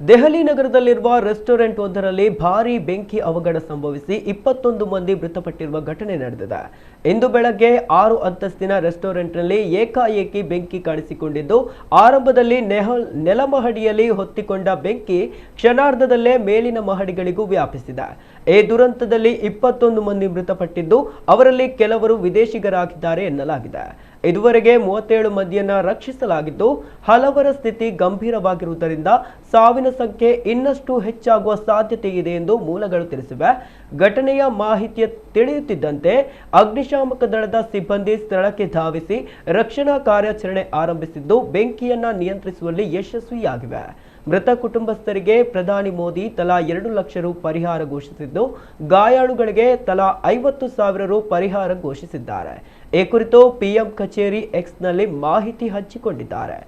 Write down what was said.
ದೆಹಲಿ ನಗರದಲ್ಲಿರುವ ರೆಸ್ಟೋರೆಂಟ್ ಒಂದರಲ್ಲಿ ಭಾರೀ ಬೆಂಕಿ ಅವಘಡ ಸಂಭವಿಸಿ 21 ಮಂದಿ ಮೃತಪಟ್ಟಿರುವ ಘಟನೆ ನಡೆದಿದೆ. ಇಂದು ಬೆಳಗ್ಗೆ 6 ಅಂತಸ್ತಿನ ರೆಸ್ಟೋರೆಂಟ್ನಲ್ಲಿ ಏಕಾಏಕಿ ಬೆಂಕಿ ಕಾಣಿಸಿಕೊಂಡಿದ್ದು, ಆರಂಭದಲ್ಲಿ ನೆಲಮಹಡಿಯಲ್ಲಿ ಹೊತ್ತಿಕೊಂಡ ಬೆಂಕಿ ಕ್ಷಣಾರ್ಧದಲ್ಲೇ ಮೇಲಿನ ಮಹಡಿಗಳಿಗೂ ವ್ಯಾಪಿಸಿದೆ. ಈ ದುರಂತದಲ್ಲಿ 21 ಮಂದಿ ಮೃತಪಟ್ಟಿದ್ದು, ಅವರಲ್ಲಿ ಕೆಲವರು ವಿದೇಶಿಗರಾಗಿದ್ದಾರೆ ಎನ್ನಲಾಗಿದೆ. ಇದುವರೆಗೆ 37 ಮಂದಿಯನ್ನ ರಕ್ಷಿಸಲಾಗಿದ್ದು, ಹಲವರ ಸ್ಥಿತಿ ಗಂಭೀರವಾಗಿರುವುದರಿಂದ ಸಾವಿನ ಸಂಖ್ಯೆ ಇನ್ನಷ್ಟು ಹೆಚ್ಚಾಗುವ ಸಾಧ್ಯತೆ ಇದೆ ಎಂದು ಮೂಲಗಳು ತಿಳಿಸಿವೆ. ಘಟನೆಯ ಮಾಹಿತಿ ತಿಳಿಯುತ್ತಿದ್ದಂತೆ ಅಗ್ನಿಶಾಮಕ ದಳದ ಸಿಬ್ಬಂದಿ ಸ್ಥಳಕ್ಕೆ ಧಾವಿಸಿ ರಕ್ಷಣಾ ಕಾರ್ಯಾಚರಣೆ ಆರಂಭಿಸಿದ್ದು, ಬೆಂಕಿಯನ್ನ ನಿಯಂತ್ರಿಸುವಲ್ಲಿ ಯಶಸ್ವಿಯಾಗಿವೆ. ಮೃತ ಕುಟುಂಬಸ್ಥರಿಗೆ ಪ್ರಧಾನಿ ಮೋದಿ ತಲಾ 2 ಲಕ್ಷ ರು ಪರಿಹಾರ ಘೋಷಿಸಿದ್ದು, ಗಾಯಾಳುಗಳಿಗೆ ತಲಾ 50,000 ರು ಪರಿಹಾರ ಘೋಷಿಸಿದ್ದಾರೆ. ಈ ಕುರಿತು ಪಿಎಂ ಕಚೇರಿ ಎಕ್ಸ್ನಲ್ಲಿ ಮಾಹಿತಿ ಹಂಚಿಕೊಂಡಿದ್ದಾರೆ.